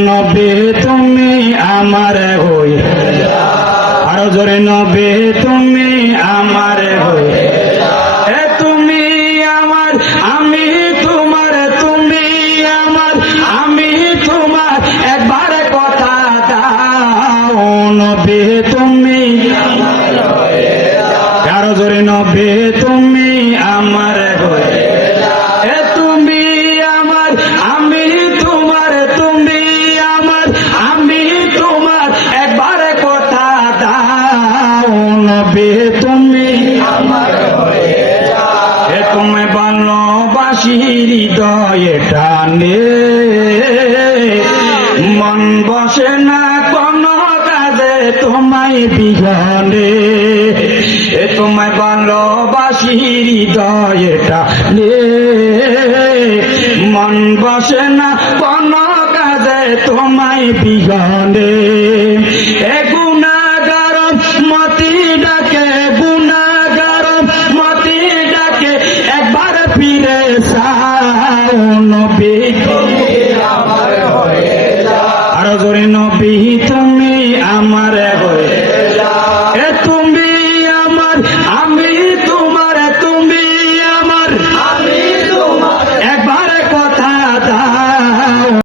নবে তুমি আমার হয়ে আরো জোরে নবে তুমি আমার হয়ে তুমি আমার আমি তোমার তুমি আমার আমি তোমার একবার কথা দাও নবে তুমি আরো জোরে নবে তুমি আমার হয়ে তুমি আমার আমি তোমার তুমি আমার আমি তোমার একবার কথা দাও নবে তুমি আমার হয়ে তুমি ভালোবাসি হৃদয়ে টানে মন বসে না কোনো কাজে তোমায় বিঘনে তোমায় ভালোবাসি হৃদয়ে টানে মন বসে না কোনো কাজে তোমায় বিঘনে